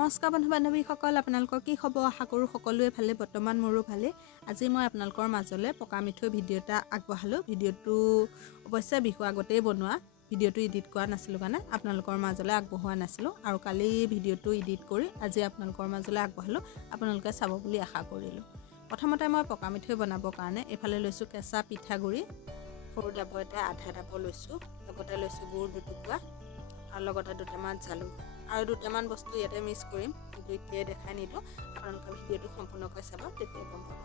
নমস্কাৰ বন্ধু বান্ধৱীসকল, আপোনালোকৰ কি খবৰ? আশা কৰোঁ সকলোৱে ভালে। বৰ্তমান মোৰো ভালে। আজি মই আপোনালোকৰ মাজলৈ পকা মিঠৈ ভিডিঅ' এটা আগবঢ়ালোঁ। ভিডিঅ'টো অৱশ্যে বিহু আগতেই বনোৱা, ভিডিঅ'টো এডিট কৰা নাছিলোঁ কাৰণে আপোনালোকৰ মাজলৈ আগবঢ়োৱা নাছিলোঁ। আৰু কালি ভিডিঅ'টো এডিট কৰি আজি আপোনালোকৰ মাজলৈ আগবঢ়ালোঁ, আপোনালোকে চাব বুলি আশা কৰিলোঁ। প্ৰথমতে মই পকা মিঠৈ বনাবৰ কাৰণে এইফালে লৈছোঁ কেঁচা পিঠাগুড়ি, সৰু ডাব এটা আধা ডাব লৈছোঁ, লগতে লৈছোঁ গুড় দুটুকুৰা আৰু লগতে দুটামান জালুক আৰু দুটামান বস্তু ইয়াতে মিক্স কৰিম, কিন্তু এতিয়াই দেখাই নিদিওঁ। আপোনালোকে ভিডিঅ'টো সম্পূৰ্ণকৈ চাব, তেতিয়া গম পাব।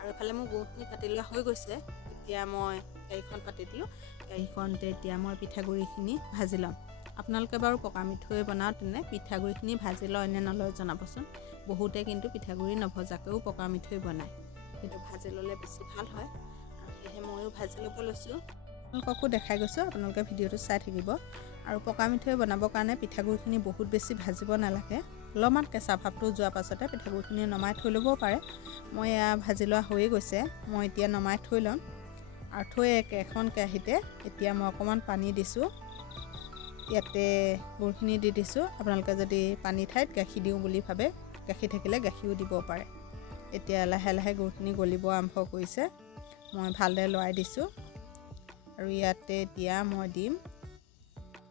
আৰু এফালে মোৰ গুড়খিনি কাটি লোৱা হৈ গৈছে। এতিয়া মই কেৰাহীখন পাতি দিলোঁ। কেৰাহীখনতে এতিয়া মই পিঠাগুড়িখিনি ভাজি ল'ম। আপোনালোকে বাৰু পকা মিঠৈ বনাওঁতেনে পিঠাগুড়িখিনি ভাজি লয় নে নলয় জনাবচোন। বহুতে কিন্তু পিঠাগুড়ি নভজাকৈও পকা মিঠৈ বনায়, কিন্তু ভাজি ল'লে বেছি ভাল হয়। আৰু সেয়েহে ময়ো ভাজি ল'ব লৈছোঁ। আপোনালোককো দেখাই গৈছোঁ, আপোনালোকে ভিডিঅ'টো চাই থাকিব। আৰু পকা মিঠৈ বনাবৰ কাৰণে পিঠাগুড়িখিনি বহুত বেছি ভাজিব নালাগে। অলপমান কেঁচা ভাৱটো যোৱাৰ পাছতে পিঠাগুড়িখিনি নমাই থৈ ল'বও পাৰে। মই এয়া ভাজি লোৱা হৈয়ে গৈছে, মই এতিয়া নমাই থৈ ল'ম। আৰু থৈ এখন কেৰাহীতে এতিয়া মই অকণমান পানী দিছোঁ। ইয়াতে গুড়খিনি দি দিছোঁ। আপোনালোকে যদি পানী ঠাইত গাখীৰ দিওঁ বুলি ভাবে, গাখীৰ থাকিলে গাখীৰো দিব পাৰে। এতিয়া লাহে লাহে গুড়খিনি গলিব আৰম্ভ কৰিছে। মই ভালদৰে লৰাই দিছোঁ। আৰু ইয়াতে এতিয়া মই দিম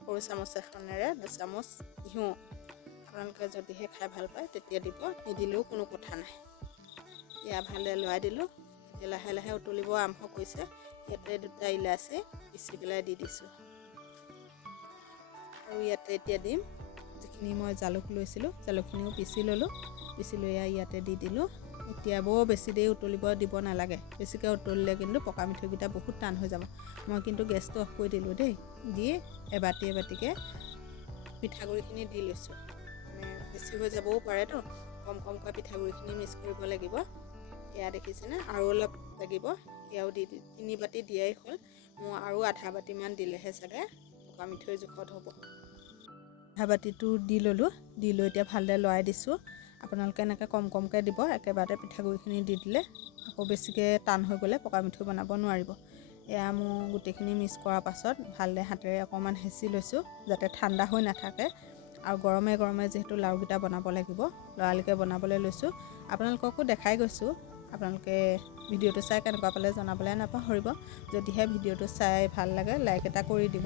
সৰু চামুচ এখনেৰে 2 চামুচ ঘিউ। আপোনালোকে যদিহে খাই ভাল পায় তেতিয়া দিব, নিদিলেও কোনো কথা নাই। এয়া ভালদৰে লৰাই দিলোঁ। এতিয়া লাহে লাহে উতলিব আৰম্ভ কৰিছে। ইয়াতে 2টা ইলাচি পিচি পেলাই দি দিছোঁ। আৰু ইয়াতে এতিয়া দিম যিখিনি মই জালুক লৈছিলোঁ, জালুকখিনিও পিচি ল'লোঁ। পিচি লৈ ইয়াতে দি দিলোঁ। এতিয়া বৰ বেছি দেৰি উতলিব দিব নালাগে, বেছিকৈ উতলিলে কিন্তু পকা মিঠৈকেইটা বহুত টান হৈ যাব। মই কিন্তু গেছটো অফ কৰি দিলোঁ দেই। দি এবাটি এবাটিকৈ পিঠাগুড়িখিনি দি লৈছোঁ। মানে বেছি হৈ যাবও পাৰেতো, কম কমকৈ পিঠাগুড়িখিনি মিক্স কৰিব লাগিব। এয়া দেখিছেনে, আৰু অলপ লাগিব। এয়াও দি 3 বাতি দিয়াই হ'ল। মোৰ আৰু আধা বাতিমান দিলেহে চাগে পকা মিঠৈৰ জোখত হ'ব। আধা বাতিটো দি ল'লোঁ। দি লৈ এতিয়া ভালদৰে লৰাই দিছোঁ। আপোনালোকে এনেকৈ কম কমকৈ দিব, একেবাৰতে পিঠাগুড়িখিনি দি দিলে আকৌ বেছিকৈ টান হৈ গ'লে পকা মিঠৈ বনাব নোৱাৰিব। এয়া মোৰ গোটেইখিনি মিক্স কৰাৰ পাছত ভালদৰে হাতেৰে অকণমান হেঁচি লৈছোঁ, যাতে ঠাণ্ডা হৈ নাথাকে। আৰু গৰমে গৰমে যিহেতু লাড়ুকেইটা বনাব লাগিব, লৰালৰিকৈ বনাবলৈ লৈছোঁ। আপোনালোককো দেখাই গৈছোঁ। আপোনালোকে ভিডিঅ'টো চাই কেনেকুৱা পালে জনাবলৈ নাপাহৰিব। যদিহে ভিডিঅ'টো চাই ভাল লাগে লাইক এটা কৰি দিব।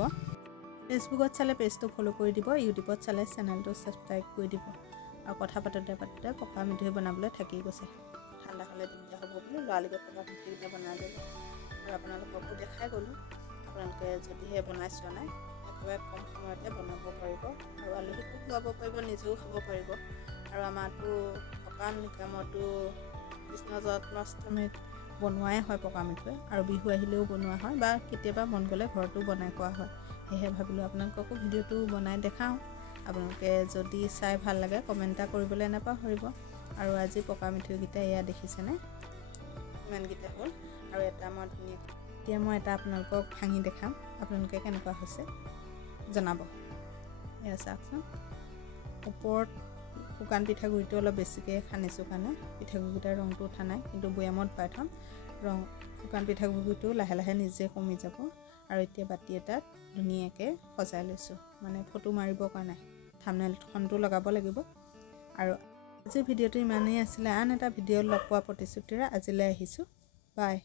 ফেচবুকত চালে পেজটো ফ'ল' কৰি দিব, ইউটিউবত চালে চেনেলটো ছাবস্ক্ৰাইব কৰি দিব। আৰু কথা পাতোঁতে পাতোঁতে পকা মিঠৈ বনাবলৈ থাকি গৈছে। ঠাণ্ডা হ'লে দিগদাৰ হ'ব বুলি লৰালৰিকৈ পকা মিঠৈকেইটা বনাই দিলোঁ। আৰু আপোনালোককো দেখাই গ'লোঁ। আপোনালোকে যদিহে বনাই চোৱা নাই, একেবাৰে কম সময়তে বনাব পাৰিব। আৰু আলহীকো খুৱাব পাৰিব, নিজেও খাব পাৰিব। আৰু আমাৰতো সকাম নিকামতো কৃষ্ণ জন্মাষ্টমীত বনোৱাই হয় পকা মিঠৈ, আৰু বিহু আহিলেও বনোৱা হয়, বা কেতিয়াবা মন গ'লে ঘৰতো বনাই খোৱা হয়। সেয়েহে ভাবিলোঁ আপোনালোককো ভিডিঅ'টো বনাই দেখাওঁ। আপোনালোকে যদি চাই ভাল লাগে কমেণ্ট এটা কৰিবলৈ নাপাহৰিব। আৰু আজি পকা মিঠৈকেইটা এয়া দেখিছেনে, ইমানকেইটা হ'ল। আৰু এটা মই ধুনীয়াকৈ এতিয়া মই এটা আপোনালোকক ভাঙি দেখাম, আপোনালোকে কেনেকুৱা হৈছে জনাব। এয়া চাওকচোন, ওপৰত শুকান পিঠাগুড়িটো অলপ বেছিকৈ সানিছোঁ কাৰণে পিঠাগুড়িকেইটাৰ ৰংটো উঠা নাই, কিন্তু বৈয়ামত ভৰাই থ'ম। শুকান পিঠাগুড়িটো লাহে লাহে নিজে কমি যাব। আৰু এতিয়া বাতি এটাত ধুনীয়াকৈ সজাই লৈছোঁ, মানে ফটো মাৰিবৰ কাৰণে থাম্বনেইলখনটো লগাব লাগিব। আৰু আজি ভিডিঅ'টো ইমানেই আছিলে। আন এটা ভিডিঅ'ত লগ পোৱা প্ৰতিশ্ৰুতিৰে আজিলৈ আহিছোঁ। বাই।